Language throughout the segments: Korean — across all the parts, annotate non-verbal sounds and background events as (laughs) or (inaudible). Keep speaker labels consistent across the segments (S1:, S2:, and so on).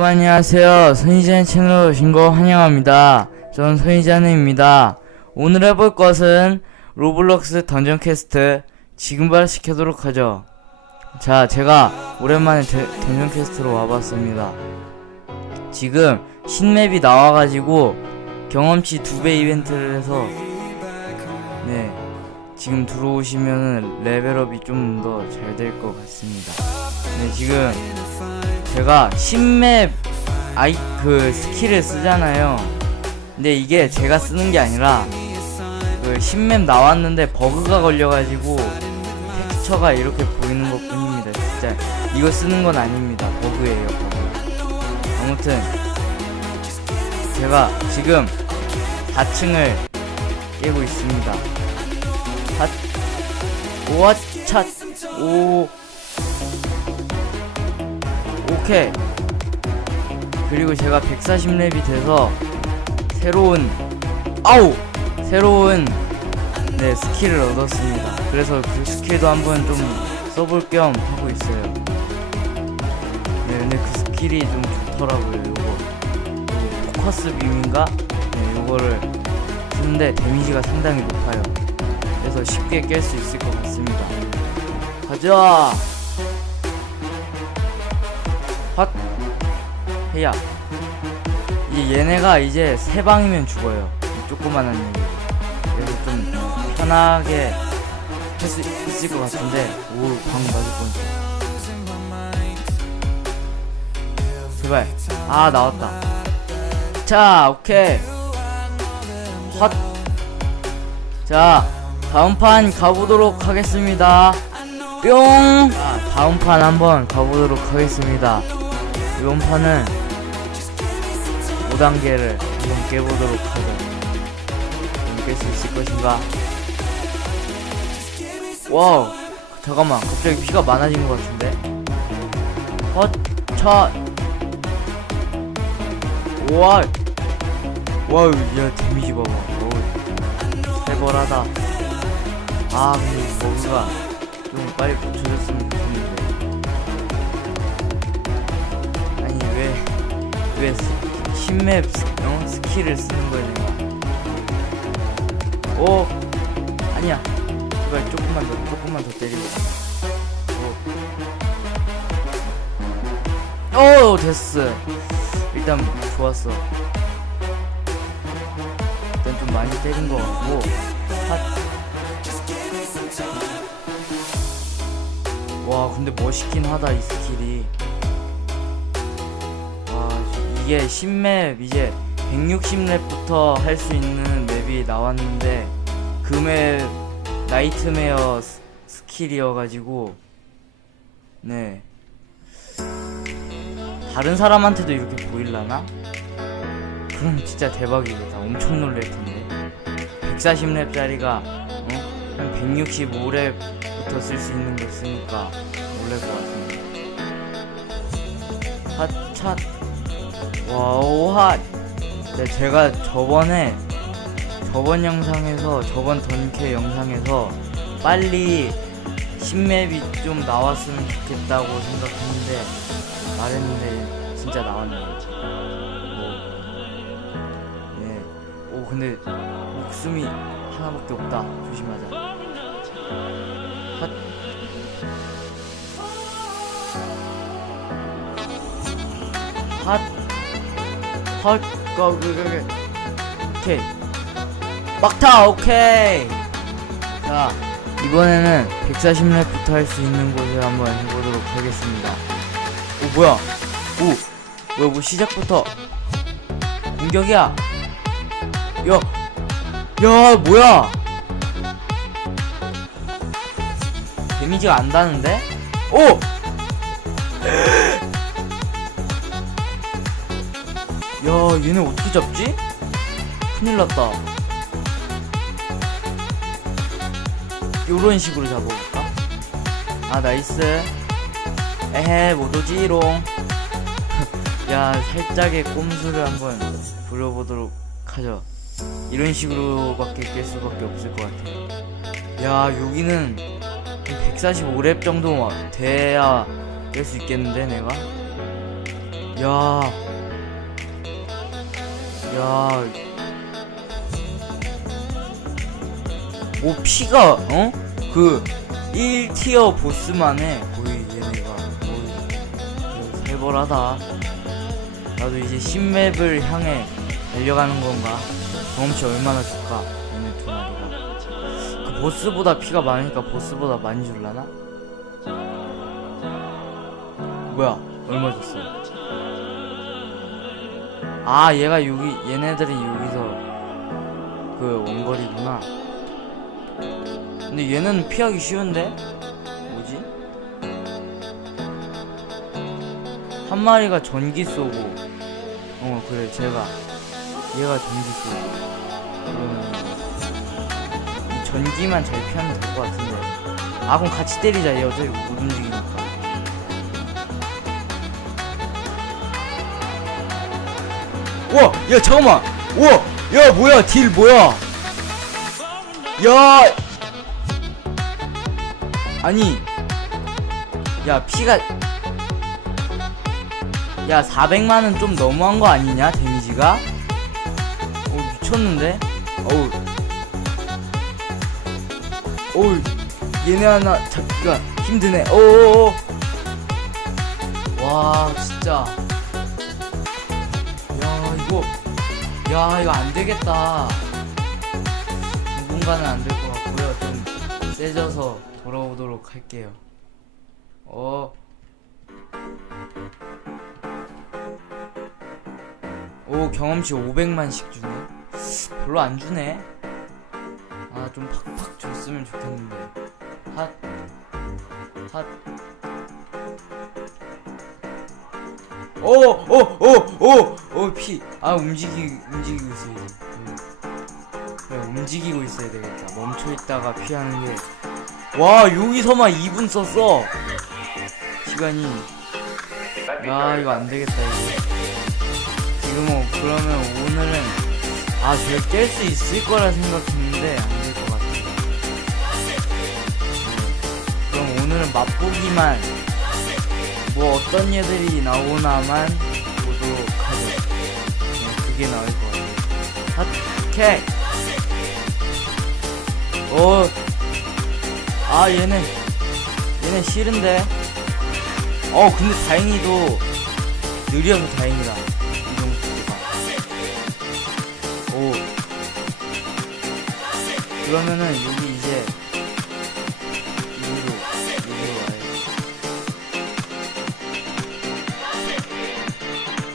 S1: 여러분 안녕하세요. 손이자의 채널 오신 거 환영합니다. 저는 손이자는입니다. 오늘 해볼 것은 로블록스 던전 퀘스트 지금 바로 시켜도록 하죠. 자, 제가 오랜만에 데- 던전 퀘스트로 와봤습니다. 지금 신맵이 나와가지고 경험치 두 배 이벤트를 해서 네 지금 들어오시면은 레벨업이 좀 더 잘 될 것 같습니다. 네 지금 제가 신맵 아이 그 스킬을 쓰잖아요. 근데 이게 제가 쓰는 게 아니라 그 신맵 나왔는데 버그가 걸려가지고 텍스처가 이렇게 보이는 것 뿐입니다. 진짜 이거 쓰는 건 아닙니다. 버그예요. 버그. 아무튼 제가 지금 4층을 깨고 있습니다. 4 오와 찻오 오케이. 그리고 제가 140렙이 돼서 새로운 아우 새로운 네 스킬을 얻었습니다. 그래서 그 스킬도 한번 좀 써볼 겸 하고 있어요. 네, 근데 그 스킬이 좀 좋더라고요. 요거 포커스 빔인가? 네, 요거를 쓰는데 데미지가 상당히 높아요. 그래서 쉽게 깰 수 있을 것 같습니다. 가자. 헛. 해야. 이제 얘네가 이제 세 방이면 죽어요. 이 조그만한 얘기 그래서 좀 편하게 할 수 있을 것 같은데 오방 맞을 뻔했어 제발. 아 나왔다. 자 오케이. 헛자 다음 판 가보도록 하겠습니다. 뿅. 자, 다음 판 한번 가보도록 하겠습니다 이번 판은 5단계를 한번 깨보도록 하죠. 깰수 있을 것인가? 와우, 잠깐만, 갑자기 피가 많아진 것 같은데? 헛, 차, 와, 와우, 야, 데미지 봐봐. 어우, 살벌하다. 아, 근데 버그가 좀 빨리 고쳐졌으면 좋겠는데. 왜 스- 신맵 스, 어? 스킬을 쓰는 거야 내가. 오 아니야. 제발 조금만 더 조금만 더 때리고. 오, 오 됐어. 일단 좋았어. 일단 좀 많이 때린 거 같고. 핫. 와 근데 멋있긴 하다 이 스킬 이게 신맵 이제 160렙부터 할 수 있는 맵이 나왔는데 그 맵 나이트메어 스- 스킬이어가지고 네. 다른 사람한테도 이렇게 보일라나? 그럼 진짜 대박이겠다. 엄청 놀랄 텐데. 140렙짜리가 어? 한 165렙부터 쓸 수 있는 거 쓰니까 놀랄 것 같은데. 핫차 와우 핫 네, 제가 저번에 저번 영상에서 저번 던캐 영상에서 빨리 신맵이 좀 나왔으면 좋겠다고 생각했는데 말했는데 진짜 나왔네요. 오, 예. 오 근데 목숨이 하나밖에 없다. 조심하자. 핫. 핫. 헛, 거, 그, 그, 그. 오케이. 막타, 오케이. 자, 이번에는 140렙부터 할 수 있는 곳을 한번 해보도록 하겠습니다. 오, 뭐야? 오, 뭐야, 뭐 시작부터 공격이야. 야, 야, 뭐야? 데미지가 안 다는데? 오! 야, 얘네 어떻게 잡지? 큰일 났다. 요런 식으로 잡아볼까? 아, 나이스. 에헤, 못 오지롱. (laughs) 야, 살짝의 꼼수를 한번 부려보도록 하죠. 이런 식으로밖에 깰 수밖에 없을 것 같아. 야, 여기는 145렙 정도 돼야 깰 수 있겠는데, 내가? 야. 야. 오, 피가, 어? 그, 1티어 보스만에 거의 얘네가 거의 살벌하다. 나도 이제 신맵을 향해 달려가는 건가? 경험치 얼마나 줄까? 얘네 두 마리가. 그 보스보다 피가 많으니까 보스보다 많이 줄라나? 뭐야? 얼마 줬어? 아, 얘가 여기, 얘네들이 여기서 그 원거리구나. 근데 얘는 피하기 쉬운데? 뭐지? 한 마리가 전기 쏘고, 어, 그래, 제가. 얘가 전기 쏘고. 이 전기만 잘 피하면 될 것 같은데. 아, 그럼 같이 때리자. 얘 어차피 못 움직이니까. 우와! 야, 잠깐만! 우와! 야, 뭐야! 딜 뭐야! 야! 아니. 야, 피가. 야, 400만은 좀 너무한 거 아니냐, 데미지가? 어, 미쳤는데? 어우. 어우, 얘네 하나 잡기가 힘드네. 오오오. 와, 진짜. 야, 이거. 야, 이거 안 되겠다. 누군가는 안될 것 같고요. 좀 세져서 돌아오도록 할게요. 어. 오, 경험치 500만씩 주네. 별로 안 주네. 아, 좀 팍팍 줬으면 좋겠는데. 핫. 핫. 오, 오, 오, 오, 오, 피. 아, 움직이, 움직이고. 그, 그래, 움직이고 있어야 되겠다. 멈춰 있다가 피하는 게. 와, 여기서만 2분 썼어. 시간이. 야, 이거 안 되겠다, 이거. 지금 뭐, 그러면 오늘은, 아, 제가 깰 수 있을 거라 생각했는데, 안 될 것 같아. 네. 그럼 오늘은 맛보기만, 뭐 어떤 얘들이 나오나만 보도록 하죠. 네, 그게 나을 것 같아요. 핫, 캣! 오, 아, 얘네, 얘네 싫은데. 어, 근데 다행히도 느려서 다행이다. 이동 속도가. 오. 그러면은 여기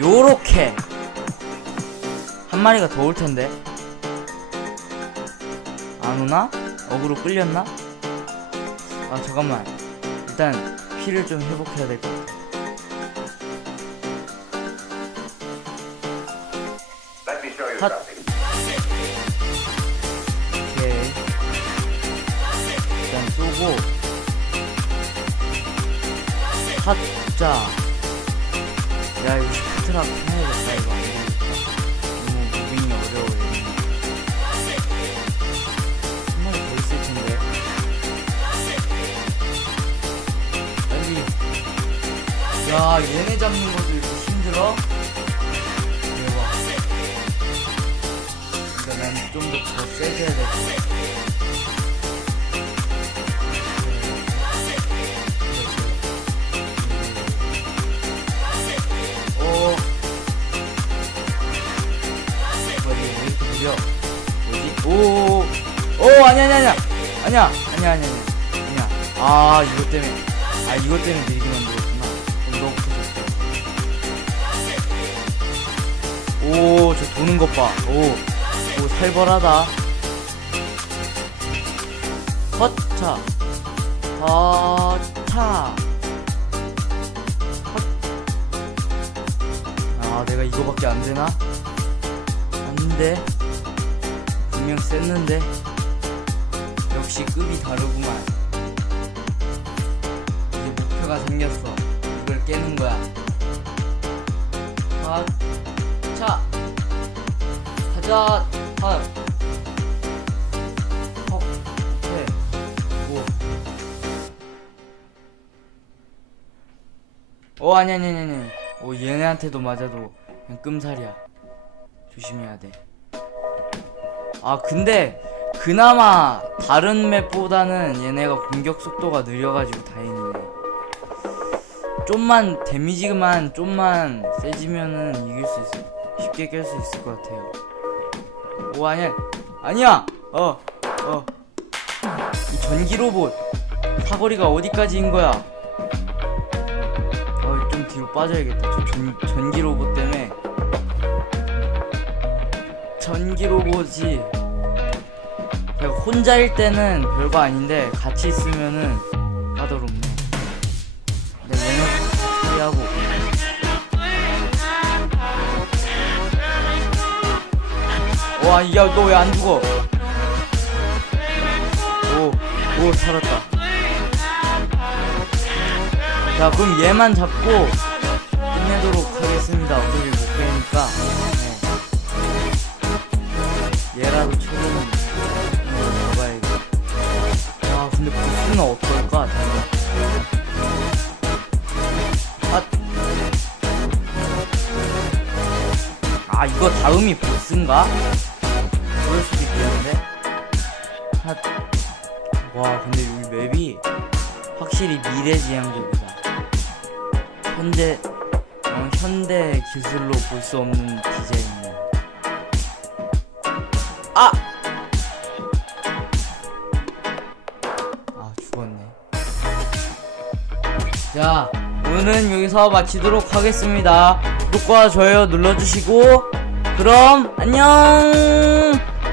S1: 요렇게 한 마리가 더 올 텐데. 안 오나? 어그로 끌렸나? 아 잠깐만. 일단 피를 좀 회복해야 될 것 같아. 핫. 오케이 일단 쏘고. 핫자 야 이거 시프트락 해야겠다 이거 안 되겠다 너무 무빙이 어려워 마리 더 있을 텐데. 빨리. 야 얘네 잡는 것도 이렇게 힘들어? 대박. 그러니까 난좀 더 더 세져야 될 아니야. 아니야, 아니야, 아니야, 아니야. 아, 이것 때문에. 아, 이것 때문에 느리게 만들었구나. 그럼 너부터 줬어. 오, 저 도는 것 봐. 오, 오, 살벌하다. 허차. 허차. 아 내가 이거밖에 안 되나? 안돼 분명 셌는데 역시 급이 다르구만. 이제 목표가 생겼어 이걸 깨는 거야. 아, 자 가자. 아 어, 네, 뭐. 오, 아니, 아니, 아니, 아니. 오 얘네한테도 맞아도 그냥 끔살이야. 조심해야 돼아 근데 그나마 다른 맵보다는 얘네가 공격 속도가 느려가지고 다행이네 좀만 데미지만 좀만 세지면은 이길 수 있어 쉽게 깰 수 있을 것 같아요 오 아니야 아니야 어어이 전기 로봇 사거리가 어디까지인 거야 어, 좀 뒤로 빠져야겠다. 저 전, 전기 로봇 때문에. 전기 로봇이. 혼자일 때는 별거 아닌데, 같이 있으면은 까다롭네. 네, 얘는 피하고. 와, 야, 너 왜 안 죽어? 오, 오, 살았다. 자 그럼 얘만 잡고 끝내도록 하겠습니다 어차피 못 빼니까 네. 얘라도 최대한 네, 잡아야겠다 아 근데 보스는 어떨까 아, 아 이거 다음이 보스인가? 그럴 수도 있겠는데 아, 와 근데 여기 맵이 확실히 미래지향적이다. 현대 어, 현대 기술로 볼 수 없는 디자인이야. 아! 아 자 오늘은 여기서 마치도록 하겠습니다. 구독과 좋아요 눌러주시고 그럼 안녕.